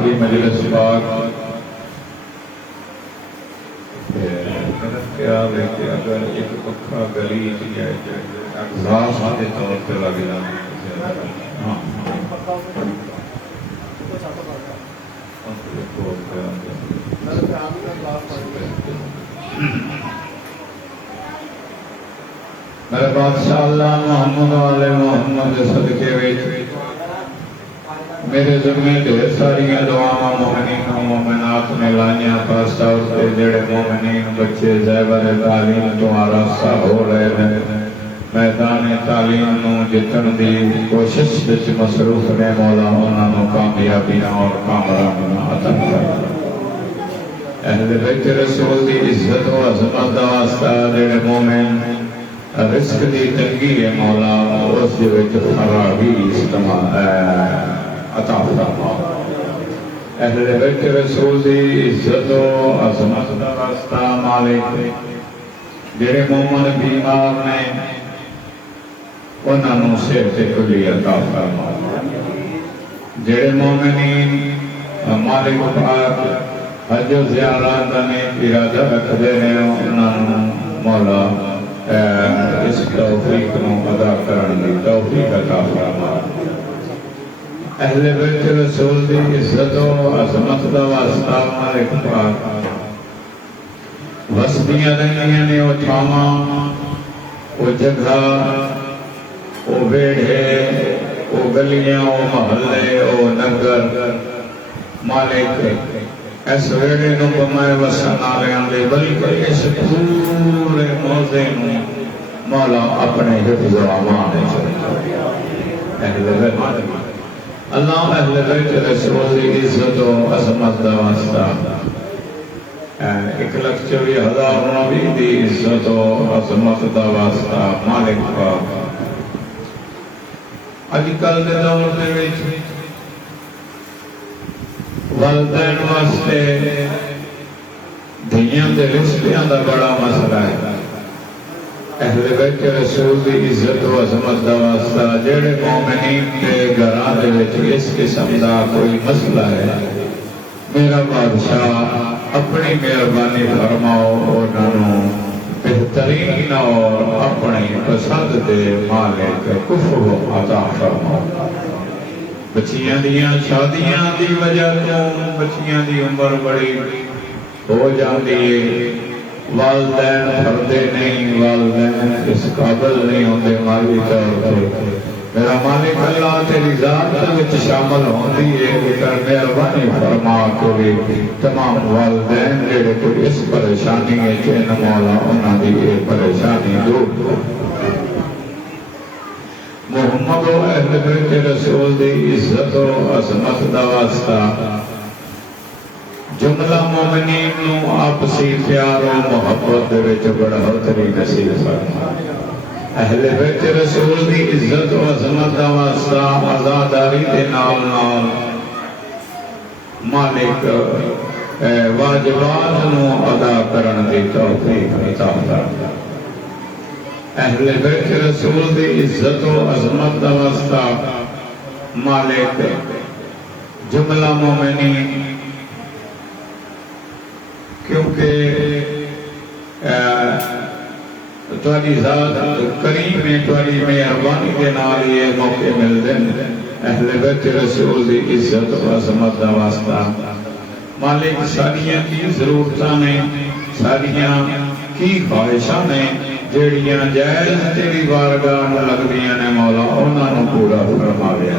آخری مجلس پاک خیال ہے کہ اگر ایک پکا گلی اگزاس کے طور پہ لگ جانا میرے بادشاہ اللہ محمد والے محمد صدقے وچ میرے ذمے ڈھیر ساری دعاواں مومنین و مومنات نے لائیاں خاص طور سے جڑے مومنین بچے زیور تعلیم تو آراستہ ہو رہے ہیں میدان تعلیم نو جتن دی کوشش وچ مصروف نے مولا انہاں نو کامیابیاں اور کامیابیاں عطا فرما اہل بیت رسول دی عزت و عظمت دا واسطہ جڑے مومن رزق دی تنگی ہے مولا اس دے وچ فراغی استعمال عطا فرما اہل بیت رسول دی عزت و عظمت دا واسطہ مالک جڑے مومن بیمار نے انہاں نوں صحت کلی عطا فرما جڑے مومنین مالک پاک حج و زیارت میں ارادہ رکھتے ہیں انہاں نوں مولا اس توفیق نو ادا کرن دی توفیق عطا فرما اہل بیت رسول دی عزت و عظمت دا واسطہ مالک پاک بستیاں رہنیاں نے وہ تھاواں وہ جگہ وہ بیڑے وہ گلیاں وہ محلے وہ نگر مالک اس ویڑے نو بمائے وسن آلیاں دے بلکہ اس پورے موضے نو مولا اپنے حفظ و امان اہل بیت اللہ اہل بیت رسول دی عزت و عظمت دا واسطہ 1,24,000 نبی دی عزت و عظمت دا واسطہ مالک پاک اج کل دے دور دے وچ والدین واسطے دھیاں دے رشتیاں دا بڑا مسئلہ ہے اہل بیت رسول دی عزت و عظمت دا واسطہ جڑے مومنین دے گھراں دے وچ اس قسم دا کوئی مسئلہ ہے میرا بادشاہ اپنی مہربانی فرماؤ انہاں نوں بہترین اور اپنی پسند دے مالک کفو عطا فرماؤ بچیاں دیاں شادیاں دی وجہ تو بچیاں دی عمر بڑی ہو جاتی ہے والدین پردے نہیں والدین اس قابل نہیں ہوتے مالی طور پر میرا مالک اللہ تیری ذات وچ شامل ہوندی ہے لیکن مہربانی فرما کے تمام والدین جڑے کوئی اس پریشانی ہے کہ مولا انہاں دی یہ پریشانی دور محمد و اہل بیت رسول دی عزت و عظمت دا واسطہ جملہ مومنین نو آپسی پیار و محبت دے وچ بڑھوتری نصیب فرما اہل بیت رسول دی عزت و عظمت دا واسطہ عزاداری دے نال نال مالک واجبات نو ادا کرن دی توفیق عطا فرما اہل بیت رسول دی عزت و عظمت دا واسطہ مالک جملہ مومنین کیونکہ تواڈی ذات کریم ہے تواڈی مہربانی دے نال یہ موقع ملدے اہل بیت رسول دی عزت و عظمت دا واسطہ مالک ساریاں کی ضرورتاں نے ساریاں کی خواہشاں نے جڑیاں جائز تیری بارگاہ نو لگدیاں نے مولا انہاں نو پورا فرماوے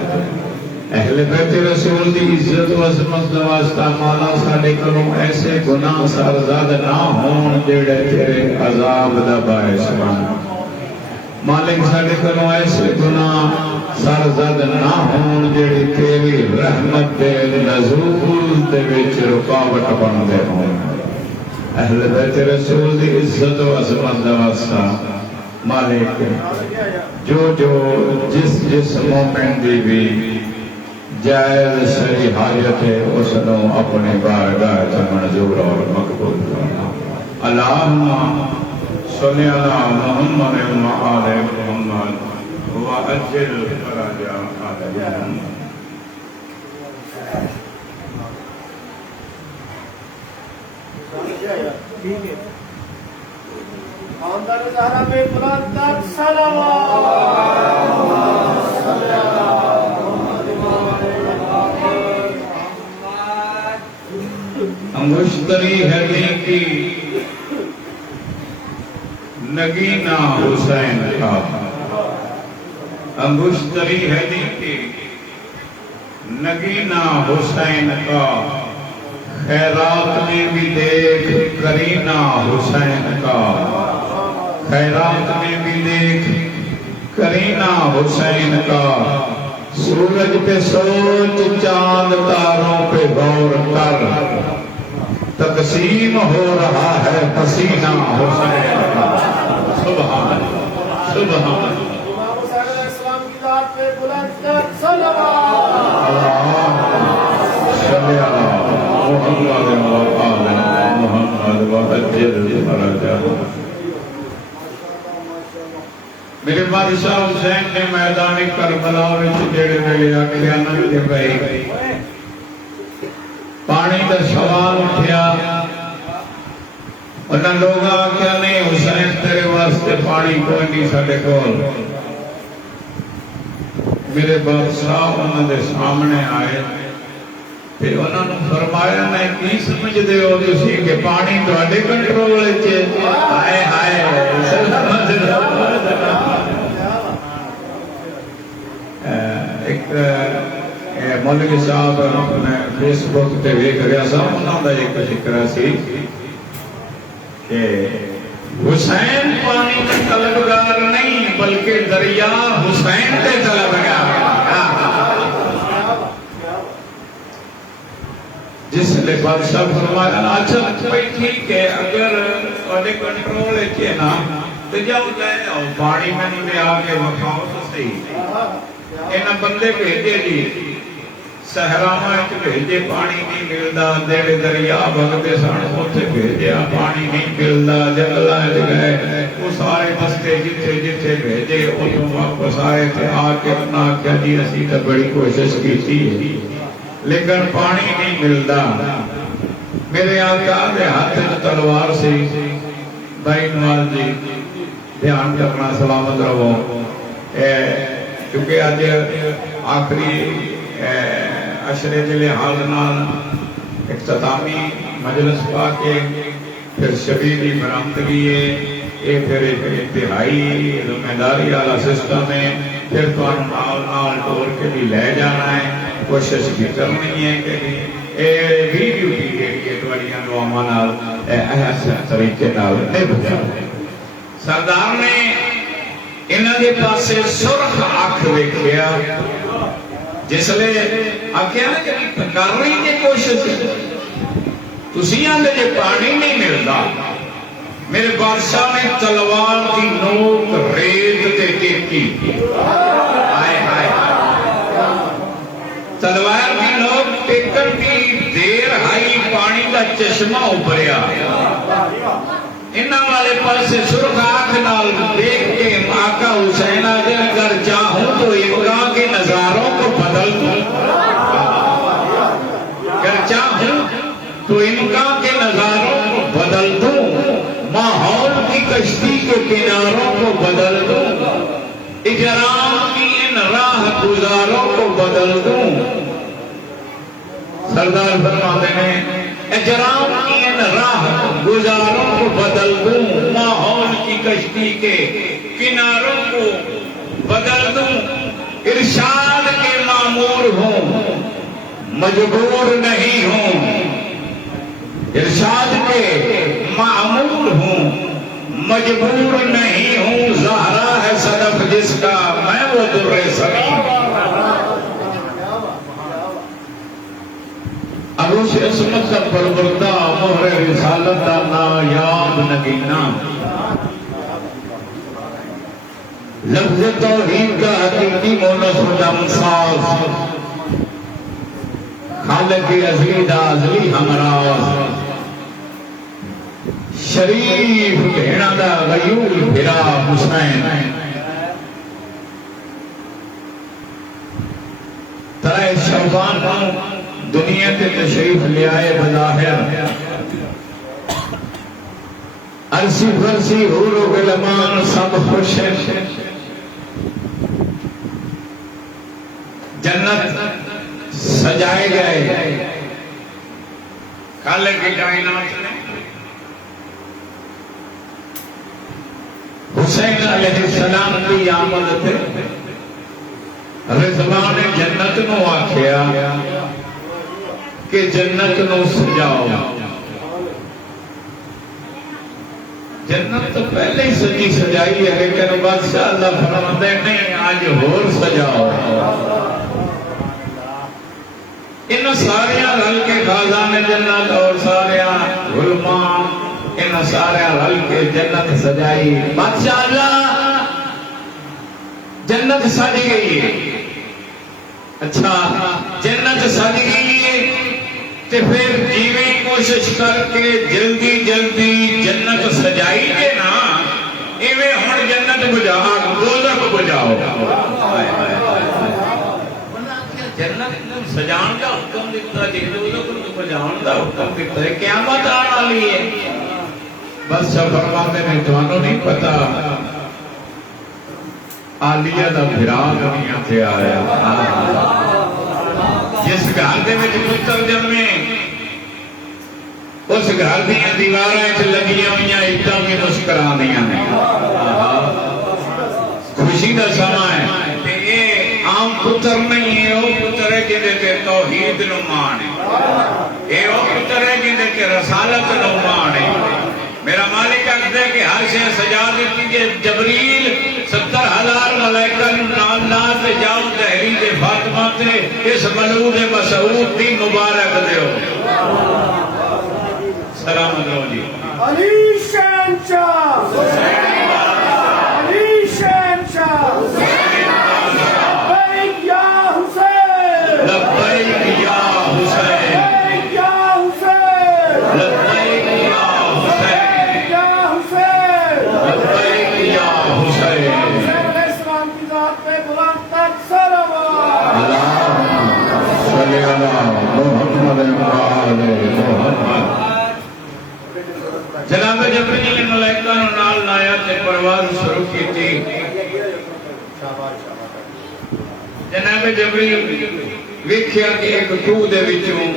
اہل بیت رسول دی عزت و عظمت دا واسطہ مولا ساڈے کولوں ایسے گناہ سرزد نہ ہون جڑے تیرے عذاب دا باعث بن مالک ساڈے کولوں ایسے گناہ سرزد نہ ہون جڑے تیری رحمت دے نزول دے وچ رکاوٹ بندے ہون اہل بیت رسول دی عزت و عظمت دا واسطہ مالک جو جس مومن دی بھی جائز شرعی حاجت ہے اس نو اپنے بارگاہ سے منظور اور مقبول فرما اللہم صلی علی محمد و آل محمد وعجل فرج آل محمد خاندان زہرا پہ بلند تر انگشتری ہدی کی نگینا حسین کا، انگشتری ہدی کی نگینا حسین کا، خیرات میں بھی دیکھ کرینا حسین کا، خیرات میں بھی دیکھ کرینا حسین کا، سورج پہ سوچ چاند تاروں پہ غور کر، تقسیم ہو رہا ہے پسینہ حسین کا۔ سبحان اللہ سبحان اللہ۔ امام حسین علیہ السلام کی ذات پہ بلند تر صلوات۔ صلی اللہ محمد و آل محمد وعجل فرجہ۔ میرے بادشاہ حسین نے میدان کربلا وچ جڑے ویلے آکھیا نہ کہ بھائی پانی دا سوال اٹھیا، انہاں لوگ آکھیا نہیں حسین تیرے واسطے پانی کوئی نہیں ساڈے کول۔ میرے بادشاہ انہاں دے سامنے آئے تے انہاں نوں فرمایا میں کی سمجھدے ہو تسی کہ پانی تواڈے کنٹرول وچ ہے؟ ہائے ہائے ایک مولوی صاحب نے فیس بک تے ویکھ رہا سا، انہاں دا ایک ذکر سی کہ حسین پانی کا طلبگار نہیں بلکہ دریا حسین کے طلبگار۔ جس نے بادشاہ فرمایا اچھا بھائی ٹھیک ہے اگر تھوڑے کنٹرول ہے نا تو جاؤ لے آؤ پانی میں لے آ کے وکھاؤ تو صحیح۔ انہاں بندے بھیجے جی صحراواں وچ بھیجے، پانی نہیں ملدا، دیڑے دریا بگدے سن اوتھے بھیجیا، پانی نہیں ملدا، جنگلاں وچ گئے، وہ سارے بستے جتھے جتھے بھیجے اوتھوں واپس آئے تے آ کے اپنا آکھیا جی اسی تے بڑی کوشش کیتی لیکن پانی نہیں ملدا۔ میرے آقا دے ہاتھ وچ تلوار سی، بھائی نواز جی دھیان کرنا، سلامت رہو، کیونکہ اج آخری عشرے کے لحاظ نال اختتامی مجلس پا کے پھر شبی کی برآمدگی ہے، یہ پھر ایک انتہائی ذمہ داری والا سسٹم ہے، پھر تمہیں نال نال ٹور کے بھی لے جانا ہے، کوشش بھی کرنی ہے کہ ویڈیو بھی جیڑی تواڈیاں دعاواں نال احسن طریقے نال نبھ جائے۔ سردار نے انہاں دے پاسے سرخ اکھ ویکھیا، جس لئے آکھیا نا کہ کر رہی جے کوشش تسی آندے جے پانی نہیں ملدا۔ میرے بادشاہ نے تلوار کی نوک ریت تے ٹیکی، ہائے ہائے تلوار کی نوک ٹیکن کی دیر ہائی پانی کا چشمہ ابھریا، انہاں والے پاسے سرخ آنکھ نال دیکھ کے آقا حسین آگے اگر چاہوں تو امکان کے نظاروں کو بدل دوں، اگر چاہوں تو امکان کے نظاروں کو بدل دوں، ماحول کی کشتی کے کناروں کو بدل دوں، اجرام کی ان راہ گزاروں کو بدل دوں۔ سردار فرماتے ہیں اجرام کی ان راہ گزاروں کو بدل دوں، ماحول کی کشتی کے کناروں کو بدل دوں، ارشاد کے مامور ہوں مجبور نہیں ہوں، ارشاد کے مامور ہوں مجبور نہیں ہوں، زہرا ہے صدف جس کا میں وہ در سلیم۔ عروس عصمت کا پروردہ مہر رسالت دا نایاب نگینا، لفظ توحید کا حقیقی مونس دمساز، خالق ازلی دا ازلی ہمراز، شریف بھیڑا دا غیور بھرا حسین، ترائے شعبان دنیا کے تشریف لے آئے بظاہر، عرصی فرسی حور و غلمان سب خوش ہیں، جنت سجائے گئے خالق کائنات نے حسین علیہ السلام کی آمد تے رضوان جنت نو آکھیا کہ جنت نو سجاؤ. جنت تو پہلے ہی سجی سجائی ہے، لیکن بادشاہ اللہ فرماتے نہیں آج ہور سجاؤ. ان سارے رل کے خزانے جنت اور سارے غلمان ان سارے رل کے جنت سجائی. بادشاہ اللہ جنت سج گئی ہے. اچھا جنت سج گئی ہے تے پھر جیویں کوشش کر کے جلدی جلدی جنت سجائی گے نا ایویں ہن جنت بجاؤ دوزخ بجاؤ. جنت سجان کا حکم دیتا جی دوزخ بجاؤن دا حکم دیتا ہے. قیامت آن والی ہے. بس فرماتے نے تانوں نہیں پتا عالیہ دا بھرا دنیا تے آیا جس گھر دے وچ پتر جمے اس گھر دیاں دیواراں وچ لگیاں ہوئیاں اٹاں بھی مسکراندیاں نے. خوشی دا سماں ہے تے اے عام پتر نہیں ہے. وہ پتر ہے جہدے تے توحید نو مان ہے. اے وہ پتر ہے جہدے تے رسالت نو مان ہے. میرا مالک کہتا ہے کہ ہر شے سجا دیتی ہے. جبریل 70,000 ملائکہ نال نال تے جاؤ تحریر فاطمہ تے اس ملعون مسعود دی مبارک دیو. سلام علیکم جی. علی شہنشاہ علی شہنشاہ لبیک یا حسین لبیک یا حسین لبیک یا حسین لبیک یا حسین یا حسین لبیک یا حسین. حسین علیہ السلام کی ذات پہ بلند تر صلوات. اللہم صلی علی محمد و آل محمد. جناب جبریل نے ملائکہ نو نال لایا تے پرواز شروع کی تھی. جناب جبریل ویکھیا کہ ایک کوہ دے وچوں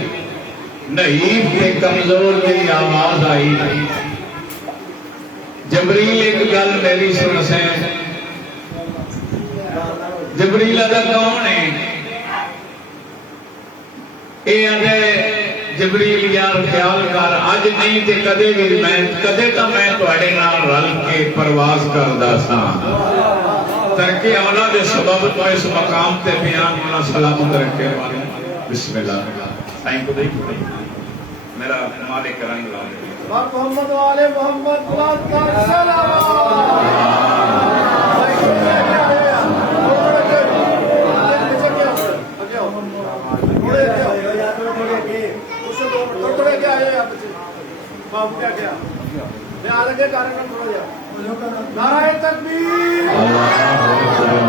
نحیف تے کمزور دی آواز آئی. جبریل ایک گل میری سن سے. جبریل دا کون ہے؟ اے آدھے جبریل یار خیال کر اج نہیں تے کدے بھی میں کدے تا میں تواڈے نال رل کے پرواز کردا ساں. ترکے اولا دے سبب تو اس مقام تے بیان ہونا سلامت رکھے والے. بسم اللہ. سائیں کو دیکھ میرا مالک رنگ لا دے. محمد و آل محمد بلند تر صلوات. بابو کیا کیا میں آگے کارکن تھوڑا جا. نعرہ تکبیر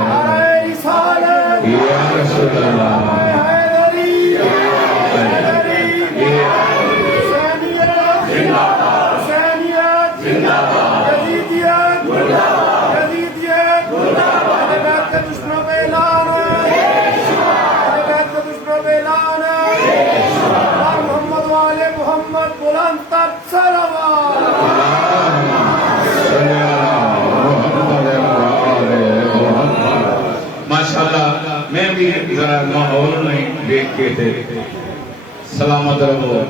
نعرہ رسالت یا رسول اللہ حیدری حیدری حسینیت حسینیت یزیدیت یزیدیت. اہل بیت کے دشمنوں پہ اعلان ہے. اہل بیت کے دشمنوں پہ اعلان ہے. محمد و آل محمد بلند تر صلوات. ماشاءاللہ. میں بھی ذرا ماحول میں دیکھ کے تھے. سلامت رہو.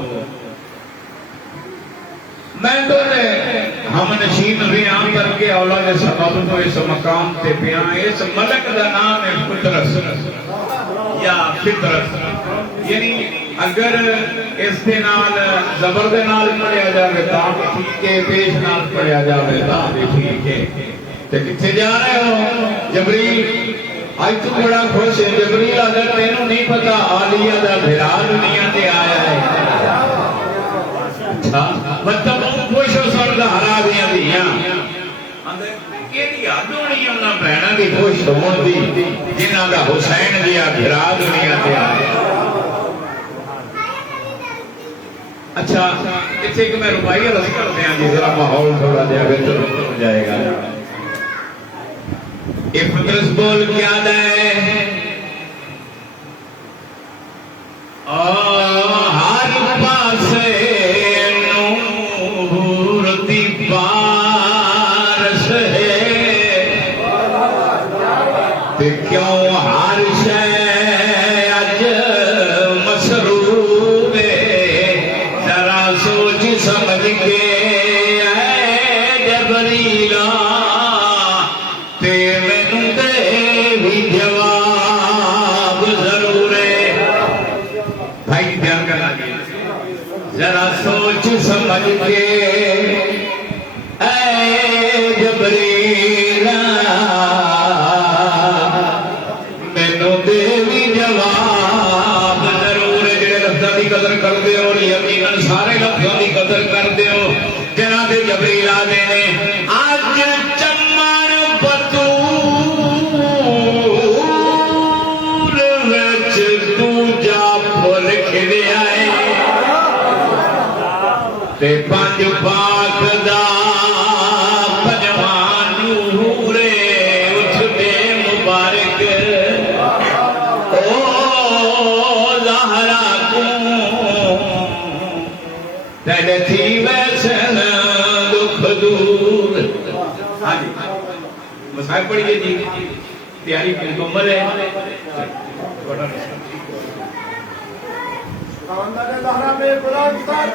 میں تو ہم نشین ریاں کر کے اولاد سبب تو اس مقام تے پیاں. اس ملک دا نام ہے فطرت یا فطرت. یعنی اگر اس دے نال زبر دے نال پڑھیا جاوے تاں بھی ٹھیک ہے, پیش نال پڑھیا جاوے تاں بھی ٹھیک ہے. تے کتھے جا رہے ہو؟ جبریل آج تو بڑا خوش ہے. جبریل اگر تینوں نہیں پتا عالیہ دا بھرا دنیا تے آیا ہے. اچھا مطلب خوش ہو سن دا ہرا دیاں دیاں یاد ہونی انہاں بہناں دی خوش ہون دی جنہاں دا حسین دیا بھرا دنیا تے آیا. اچھا اتنے کہ میں ربائی عرض کرتے ہیں جی ذرا ماحول تھوڑا جہا بہتر ہو جائے گا. افطرس بول کیا دے ہر پاسے نور دی بارش ہے تے کیوں ہر شے اج مسرور ہے ذرا سوچ سمجھ کے اے جبریلا تے مینوں دے بھی جواب ضرور ہے. بھائی دھیان کرنا ذرا سوچ سمجھ کے اے جبریلا مینوں دے بھی جواب ضرور ہے. جڑے لفظاں دی قدر کردے ہو یقیناً سارے لفظاں دی قدر کردے ہو. جناب جبریل آدے نے اج چمن بطور وچ دوجا پھل کھلیا ہے تے پنج پاک دا پنجواں نور اٹھ دے مبارک او زہرا کو تیرے تھی ویسن دکھ دور. ہاں جی مسائل پڑھیے جی تیاری مکمل ہے. خاندان زہرا میں بلند تر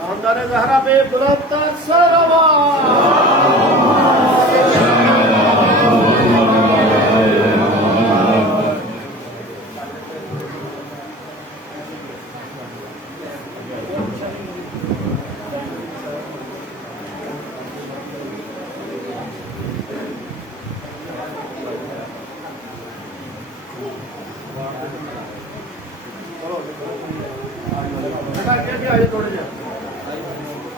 خاندان زہرا میں بلند تر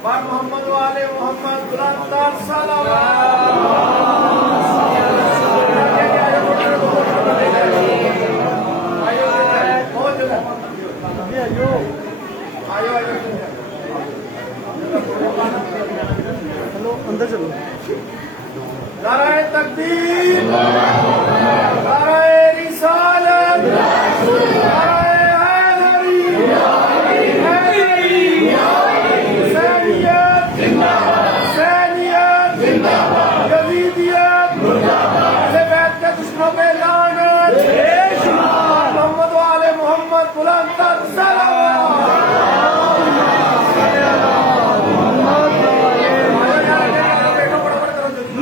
بار محمد والے محمد بلند تر اندر چلو. نعرہ تکبیر نعرہ رسالت نعرہ محمد والے محمد بلند تر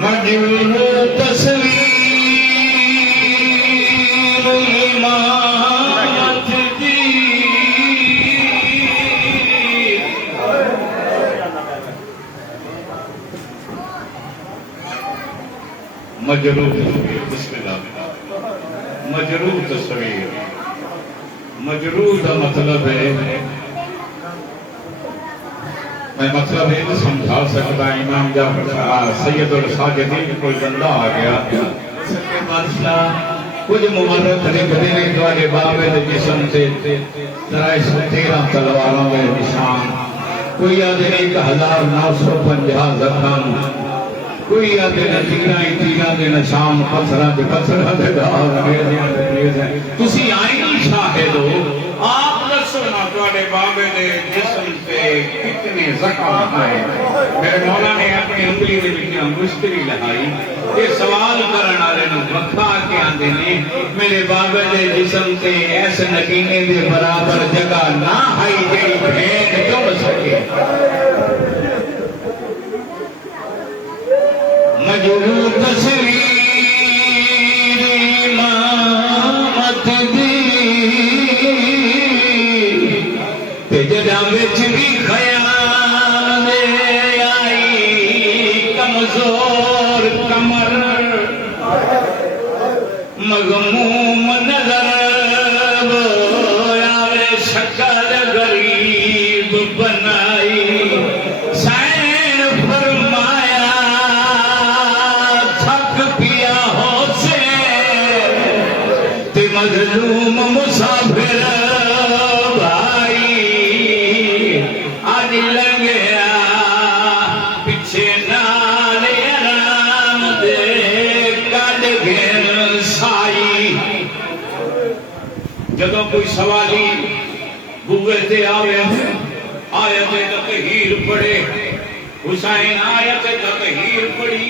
مجنون تصویر امامت دی مجروح بسم اللہ مجروح تصویر. مجروح کا مطلب ہے میں مطلب یہ سمجھا سکتا امام جعفر سید الساجدین کوئی بندہ آ گیا سکے بادشاہ کچھ مبارک لکھتے ہیں تمہارے بابے دے جسم سے ذرا اس 13 تلواروں میں نشان کوئی آدھے 1950 زخم کوئی آدھے تیرہ دے نشان پتھراں دے داغ تسی آئینی شاہد ہو. آپ دسنا تواڈے بابے دے جسم سے کتنے زخم آئے. میرے مولا نے اپنی انگلی دے وچ مشتری لگائی یہ سوال کرن والے نوں وکھا کے آندے نے میرے بابے دے جسم تے ایس نگینے دے برابر جگہ نہ ہے جڑی بھیک چم سکے. مجروح تصویر امامت دی تے جداں وچ بھی خیال آئی کمزور کمر مغموم نظر آوے کوئی سوالی بوئے تے آیت تطہیر پڑھے، حسین آیت تطہیر پڑھی،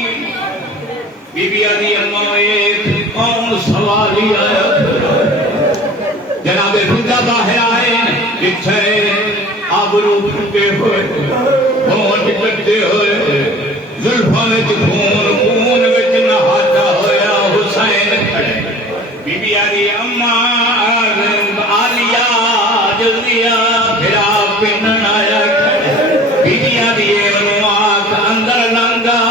بی بی علی اماں ایک کون سوالی آیا، جناب خدا باہر آئے جتھے آبرو پھٹے ہوئے، ہونٹ کٹے ہوئے، زلفاں وچ خون وچ نہاتا ہویا حسین کھڑے، بی بی علی اماں آلیا جلدیا پھرا پنن آیا کھڑے، بی بی علی منواک اندر لنگا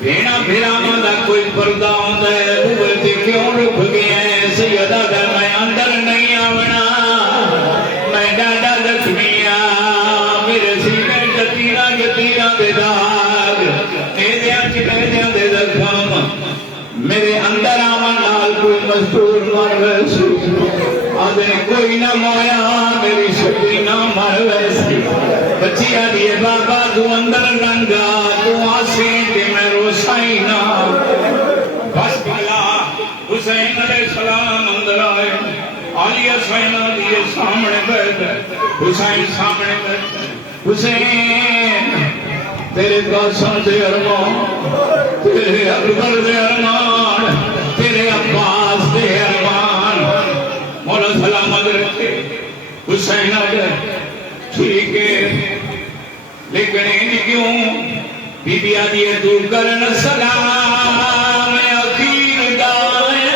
بھیڑا بھیڑا دا کوئی پردہ ہوندا ہے، اوپر تے کیوں رک گیا ہے سیدہ دا میں اندر نہیں آونا، میں ڈاڈا زخمیاں میرے سینے جتیرا جتیرا دے داغ، میرے چکردیاں دے زخم، میرے اندر آون نال کوئی مزدور مر ویسی، آدھے کوئی نہ مویا میری شکری نہ مر ویسی، بچی آدھے بابا تو اندر لنگا تو آسیں کہ میں روسائی نہ، بس بلا حسین علیہ السلام اندر آئے، علی حسین علیہ سامنے بیٹھے، حسین سامنے بیٹھے، حسین تیرے قاسم دے ارمان، تیرے اکبر دے ارمان، تیرے عباس دے ارمان، مولا سلامت رکھے، حسین آگے ٹھیک ہے لیکن این کیوں بی بی آدھی تو کرن سلام اخیر دائے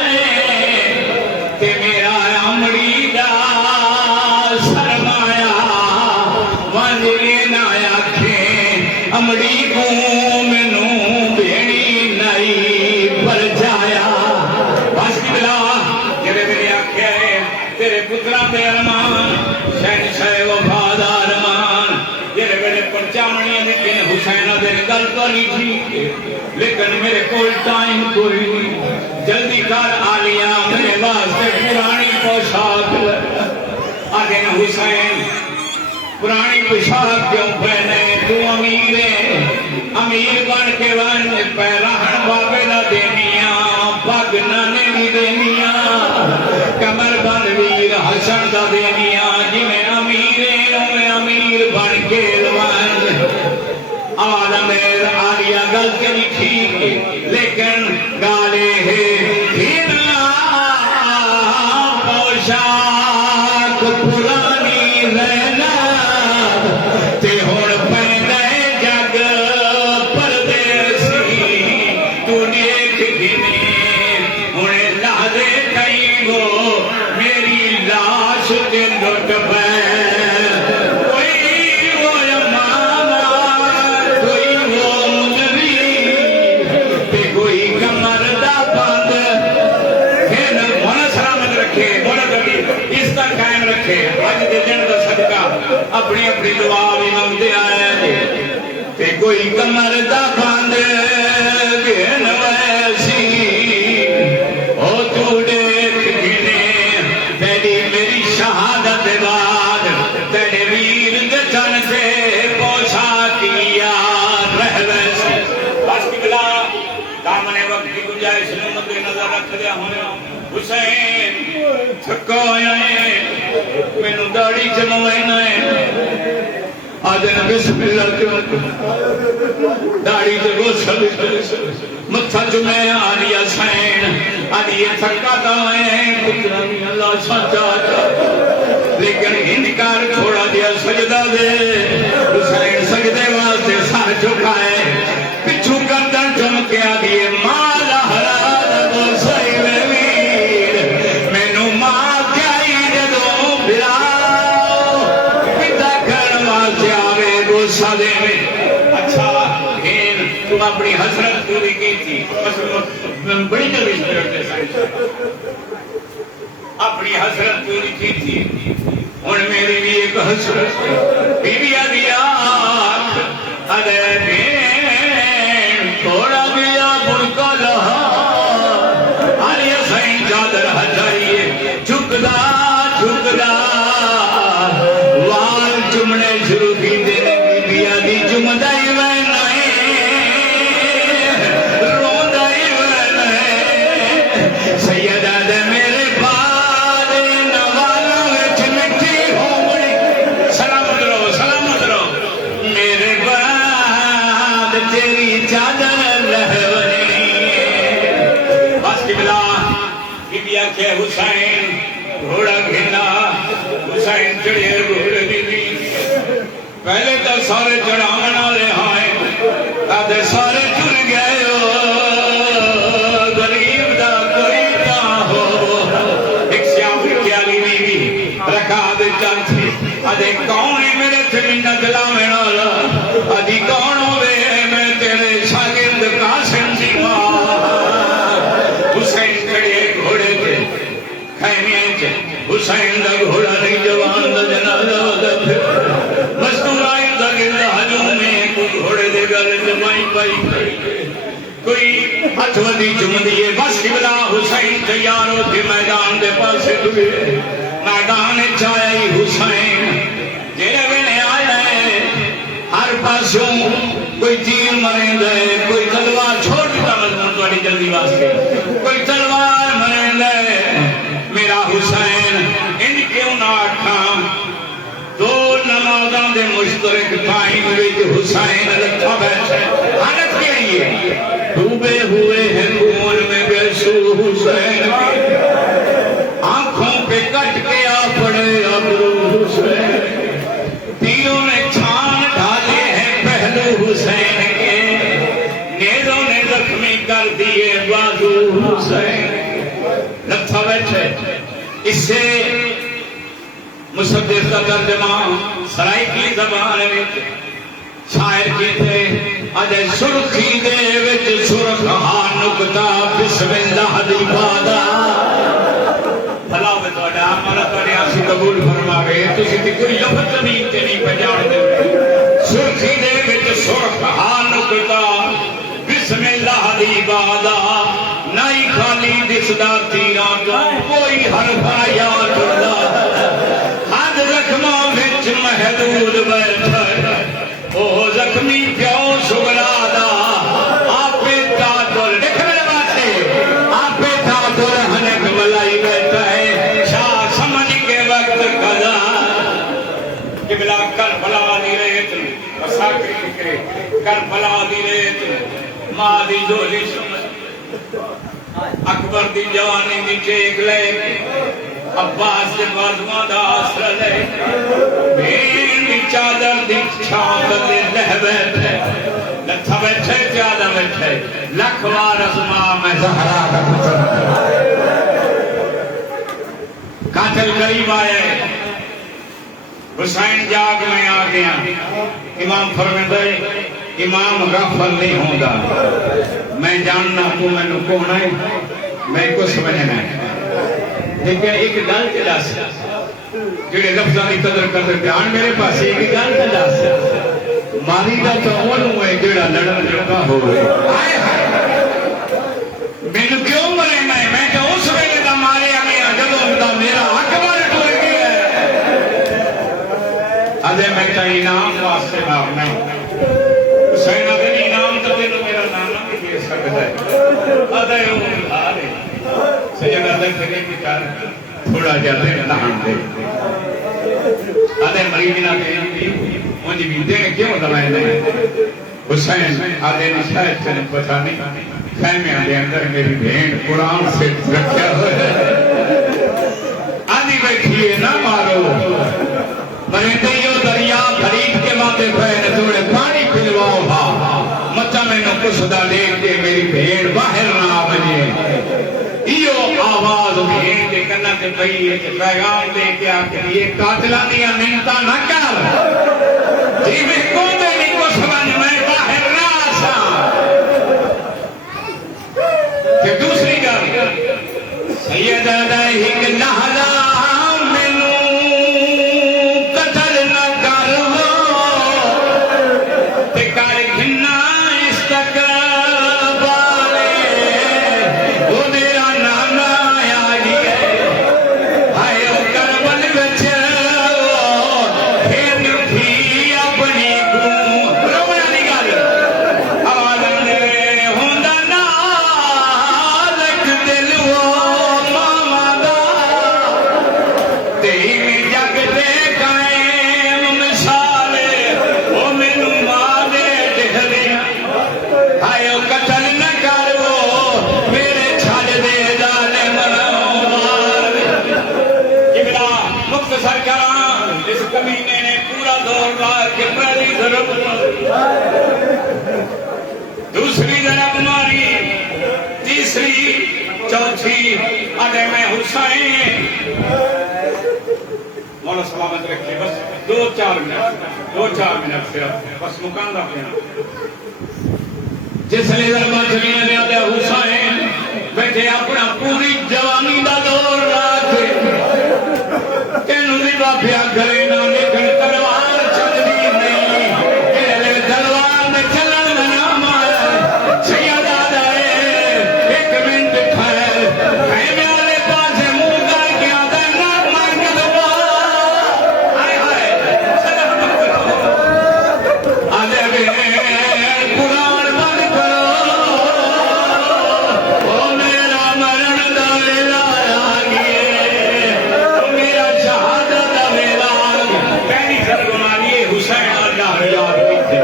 تے میرا امڑی دا سرمایا وانجے نہ آکھیں امڑی کو مینوں بھیڑی نہیں پر جایا، بس بلا جڑے میرے آکھیا ہے تیرے پتراں دے ارمان شہنشاہ وفادار مان، جڑے میرے پرچاونیاں لکھے حسین دے گل تو نہیں ٹھیک لیکن میرے کول ٹائم کوئی نہیں، جلدی کر آلیا میرے واسطے پرانی پوشاک آگے نا حسین پرانی پوشاک کیوں پہنے تو امیر ہے، امیر بن کے ون پیرہن بابے نہ دینیاں پگ نانے بھی دینیاں کمر بند ویر حسن دا دینیاں جی میں امیر ہے میں امیر بن کے لوان آوازہ میرے آلیا گل کے نہیں ٹھیک لیکن گالے ہے ہیرنا پوشاک پرانی رہنا تے ہون پیندے جگ پردیسی تو نیک گھنے ہونے لازے کئی وہ میری لاش کے لٹ پہ اپنی اپنی دعا بھی منگتے آئے تے کوئی کمر دا باندھ گھن ویسی او تو دیکھ گھنے تیری میری شہادت بعد تیرے ویر دے تن سے پوشاکیا رہ ویسی، بس کی بلا دامنے وقت کی گنجائش نے مد نظر رکھ دیا ہونا حسین تھکا آئے مینوں داڑھی چموائنا ہے آدھے بسم اللہ کے داڑھی تے غسل متھا چمے آلیا حسین آدھی تھکا تا ہے پترانی اللہ سچا لیکن انکار چھوڑا دیا سجدہ دے، حسین سجدے واسطے سر جھکائے پچھو گردن چم کے آدھی مالا حرا دو سائی میں ویر مینوں ماں کیائی جدوں بلاؤ پتا کرن واسطے آوے گوسا دے میں، اچھا پھر تم اپنی حسرت پوری کی تھی بڑی جلدی سے رکھتے سائیں اپنی حسرت پوری کی تھی ان میری بھی ایک حسرت بی بی آدھی آنکھ ادھے بین تھوڑا گیا بڑکا لہا آلی حسین چادر ہٹائیے جھکدا جھکدا وال چمنے شروع کی دینے بی بی آدھی چمدائی وینائیں روندائی وینائیں سیدہ دے میرے پادے قبلہ بیا کے حسین گھوڑا گھنا حسین چڑھے گھوڑے دی پہلے تو سارے چڑھاون والے ہیں آدھے سارے چڑ گئے غریب دا کوئی نہ ہو ایک سیاح کی علی بیوی رکھا دے چاچی آدھے کون ہے میرے تھے منت لاوین والا آدھی کون ہوئے میں تیرے شاگرد قاسم دی ماں حسین چڑھے گھوڑے تھے خیمے تھے حسین دا گھوڑا نہیں جوان دا جنازہ دا پھر مستور آئی دا گردہ حجوم میں کوئی گھوڑے دے گلے جمائی پائی کوئی ہاتھ ودی جم دیے بس قبلہ حسین تیار ہو کے میدان دے پاسے دوئے میدان چاہی حسین جیرے وینے آیا ہے ہر پاسوں کوئی تیر مریں دے کوئی تلوار چھوڑ دیتا مضمون تو اڈی جلدی واسطے کوئی تلوار مریں دے میرا حسین ان کیوں نہ آٹھاں دو نمازاں دے مشترک ٹائم وچ حسین لکھا بیٹھے حالت کیا ہے ڈوبے ہوئے ہیں نور میں بے سو حسین کی آنکھوں پہ کٹ کے آ پڑے ابرو حسین تیروں نے چھان ڈالے ہیں پہلو حسین کے نیزوں نے زخمی کر دیے بازو حسین لکھا بیٹھے اس سے مصدق کا ترجمہ سرائیکی زبان میں شاعر کی تھے اجے سرخی دے وچ سرخ ہا نکتا بسم اللہ دی بادا بھلا میں تہاڈا ہمارا تہاڈے آسی قبول فرماوے تسی تے کوئی لفظ زمین تے نہیں پہچان دے سرخی دے وچ سرخ ہا نکتا بسم اللہ دی بادا نائی خالی دسدا تیراں تو کوئی حرف آیا ٹردا حد زخماں وچ محدود بیٹھا او زخمی پیو سگرا دا آپے تاطر دیکھ میرے باتیں آپے تاطر ہنک ملائی بیٹھا ہے شاہ سمجھ کے وقت قضا قبلہ کربلا دی ریت مساکری کے کربلا دی ریت ماں دی جولی سمجھ اکبر دی جوانی دی ٹیک لے عباس دے بازواں دا آسرا لے بھین دی چادر دی چھاپ دے لہ بیٹھے لتھا بیٹھے چادر بیٹھے لکھ وار ازما میں زہرا کا پتر قاتل قریب آئے حسین جاگ میں آ گیا امام فرمائے امام غافل نہیں ہوگا میں جاننا تو میں نے کون ہے میں کو سمجھنا ہے لیکن ایک گل چلا سا جڑے لفظاں دی قدر کرتے دھیان میرے پاس ایک گل چلا سا ماری دا تو اونوں ہے جڑا لڑن جوگا ہوئے ہائے ہائے مینوں کیوں مرے میں تو اس ویلے دا مارے آ گیا جدوں دا میرا اکبر ٹر گیا اجے میں تا انعام واسطے مارنا حسین دے انعام تے تینوں میرا نام نہ دے سکدا ہے اتے او آرے سیدنا دکھے کی کار تھوڑا جا دے لہن دے اتے مریض نہ دے مجھ بھی دے کیوں دلائے نہیں حسین آدھے نہ شاید تنے پتہ نہیں خیمے دے اندر میری بہن قرآن سے رکھیا ہوئے آدھی بیٹھی ہے نہ مارو مرندے یو دریا خرید کے ماتے پہنے توڑے پانی پھلواؤ ہاں مچا میں نو کسدا دیکھ کے میری بہن باہر نہ بجے ایو آواز بہن کے کنا تے پئی ہے کہ پیغام دے کے آ کے یہ قاتلاں دیاں منتاں نہ کر جی میں کو دے نہیں کو سمجھ میں باہر نہ آسا کہ دوسری گل سیدہ دے ایک لہذا He دوسری ضرب ماری، تیسری، چوتھی، اگر میں حسین مولا سلامت رکھے بس 2-4 منٹ صرف بس مکان دا پینا جس لئے ضربہ چلیاں دے آدھے حسین بیٹھے اپنا پوری جوانی دا دور راتھے تینوں دی باپیا گھرے نہ لیکن تلوار چل دی نہیں اے تلوار میں چلن نام آئے سید آدھائے 1 منٹ کھائے خیمے والے پاس منہ کر کے آدھا نہ مار کے دبا آئے آئے آدھے بے قرآن بند کرو او میرا مرن دا ویلا آگئے میرا شہادت دا ویلا پہلی ضرب ماری حسین اللہ یاد کیتے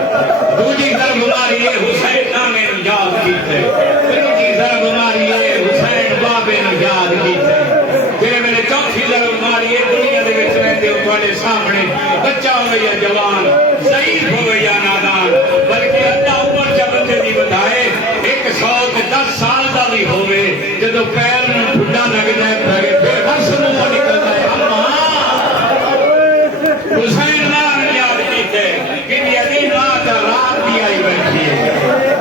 دوسری ضرب ماری حسین نامے یاد کیتے تیسری ضرب ماری حسین بابے یاد کیتے پھر میرے چوتھی ضرب ماری دنیا دے وچ رہندے ہو تواڈے سامنے بچہ ہوئے یا جوان ضعیف ہوئے یا نادان بلکہ اللہ اوپر جب بندے دی بدھائے 110 سال دا بھی ہوئے جدو پیر میں ٹھڈا لگ جائے بے بس منہ نکلتا ہے اما حسین نام یاد کیتے کہ عظیم ماں رات بھی آئی بیٹھی ہے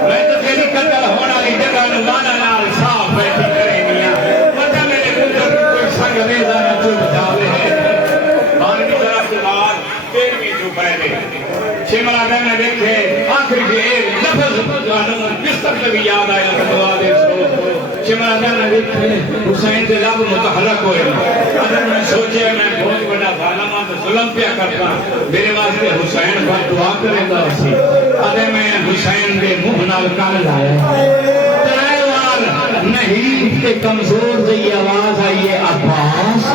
میں تو تیری قتل ہونے والی جگہ نوانا نال صاف بیٹھی کرے دیا پتہ میرے پتر کوئی سنگ ریزہ نہ تو بچاوے ہے بارہویں ذرا کے بعد 13ویں جو پہلے شملہ میں دیکھے آخر کے ایک لفظ جانوں کس طرح بھی یاد آیا دعا دے سو شملہ میں دیکھے حسین کے لب متحرک ہوئے اگر میں سوچے میں بہت بڑا ظالم ہوں تو ظلم پیا کرتا میرے واسطے حسین پر دعا کرے گا اسی اگر میں حسین کے منہ نال کر لایا تیوار نہیں کہ کمزور سے یہ آواز آئی ہے عباس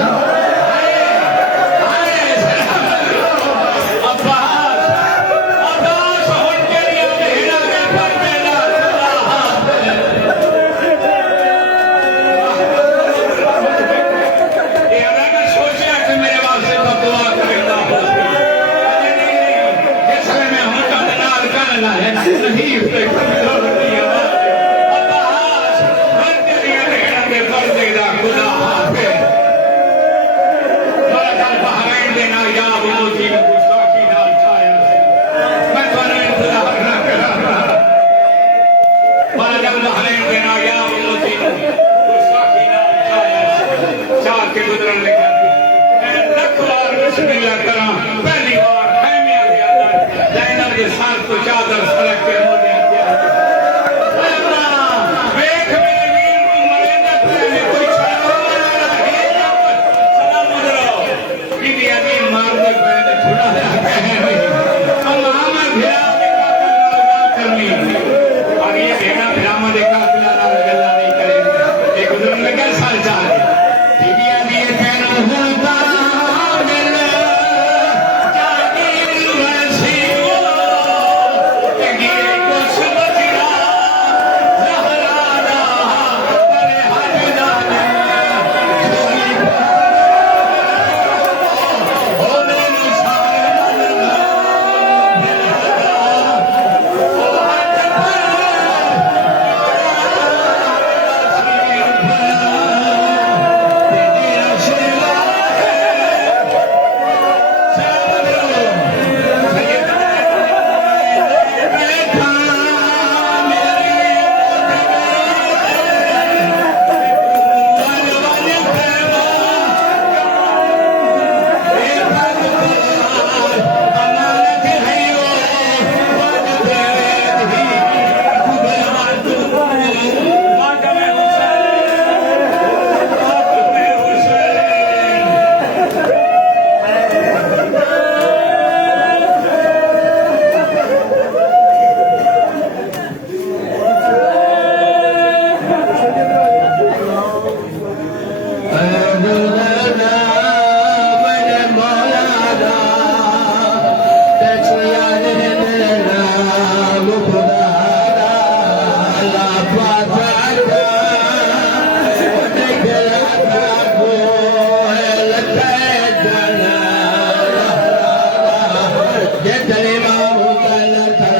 پہلی بار خیمے آگے آدھا زینب کے ساتھ تو چادر سڑک کے ہو گیا ویکھ میرے ویر کو مرے نہ پہلے کوئی چھڑا سلام مدرو بی بی عظیم مار دے پہلے چھڑا دے اللہ میں بھیرا دے قاتل کرنی اور یہ بھیڑا بھیراما دے قاتل اللہ نہیں کرے ایک ادھر لگا سال چاہے بی بی عظیم کہنا ہوتا جتنے ماں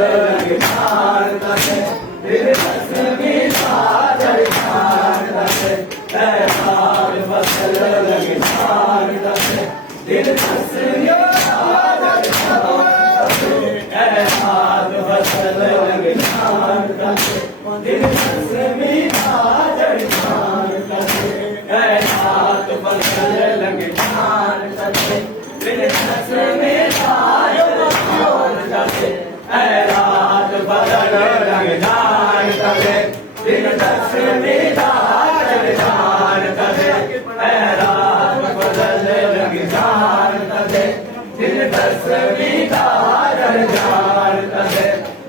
Din دل تسمی راجر احاد فصل لگ جان کتے دل تسمی راجر احاد فصل لگ جان کتے دل تسمی راجر احاد فصل لگ جان کتے دل تسمی راجر احاد فصل لگ جان کتے دل تسمی راجر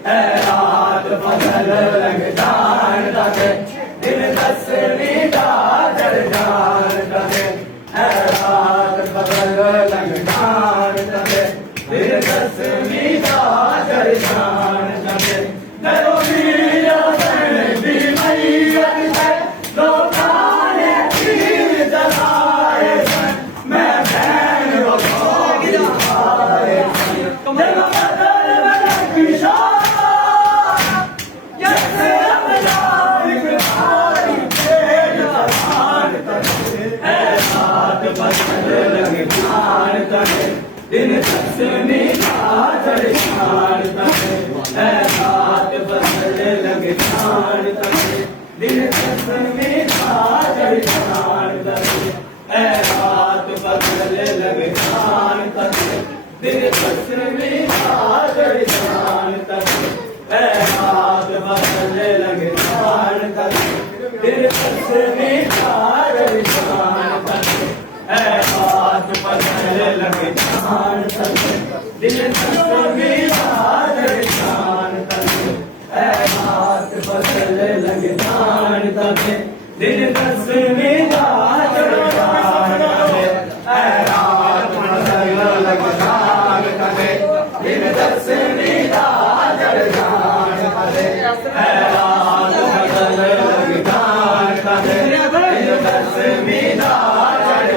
احاد فصل لگ جان کتے دل تسمی راجر احاد فصل لگ جان کتے دل تسمی راجر درو میرا دی میت ہے لوکاں نے تیر جلائے میں بہن وفا آئے جب بدل میں کشار جیسے ابدار اقبال تیز آسان کرے احاد فصل لگ جان کرے دل تسمی راجر احاد فصل لگ جان کرے دل تسمی راجر احاد فصل لگ جان کرے دل تسمی راجر احاد فصل لگ جان کرے دل تسمی راجر احاد فصل لگ جان کرے دل تسمی راجر احاد فصل لگ جان کرے دل تسمی راجر احاد فصل لگ جان کرے دل تسمی راجر احاد فصل لگ جان کرے دل تسمی راجر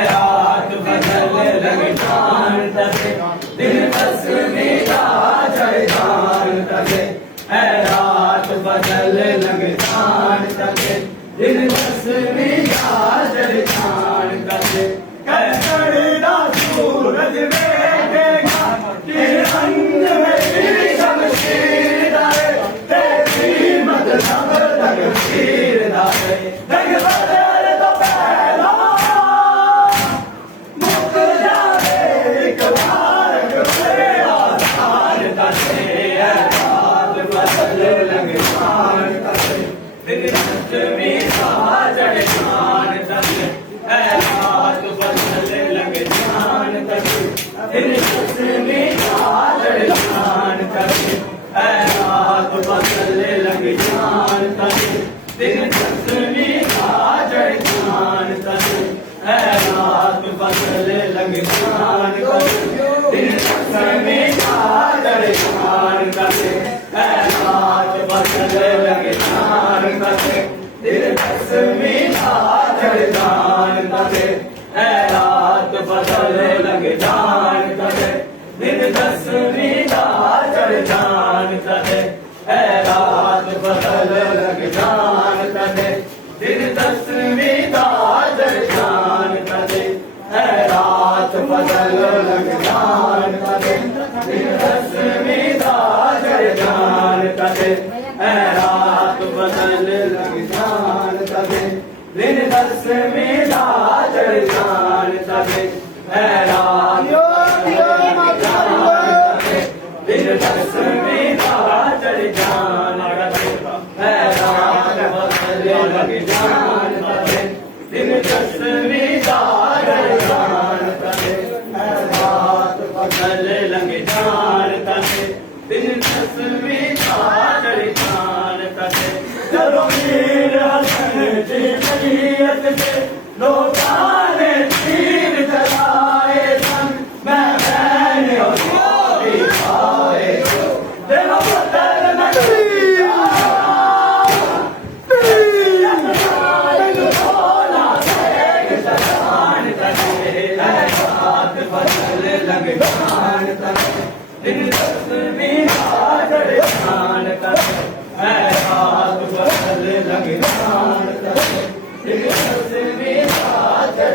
احاد فصل لگ جان کرے دل تسمی راجر احاد فصل لگ جان کرے دل تسمی راجر کڑا سورج بیٹھے گا رنگ میں شمشیر ڈالے تیری مطلب تک شیر ڈالے رنگ بدل تو پہلا مک جائے ایک بار گزرے آسان کرے احاد فصل لگ جان کرے دل تسمی راجر احاد فصل لگ جان کرے دل تسمی راجر احاد فصل لگ جان کرے دل تسمی راجر احاد فصل لگ جان کرے دل تسمی راجر احاد فصل لگ جان کرے دل تسمی راجر احاد فصل لگ جان کرے دل تسمی راجر احاد فصل لگ جان کرے دل تسمی راجر احاد فصل لگ جان کرے دل تسمی راجر احاد فصل لگ جان کرے دل تسمی راجر احاد دل تسمی راجر احاد فصل لگ جان کرے دل تسمی راجر احاد فصل لگ جان کرے دل تسمی راجر چلو میر حسن کی میت سے لوکاں نے تیر جلائے میں بہن اور بھائی آئے دل بدل نگری احاد فصل لگ جان کرے دل تسمی راجر احاد فصل لگ جان کرے دل تسمی راجر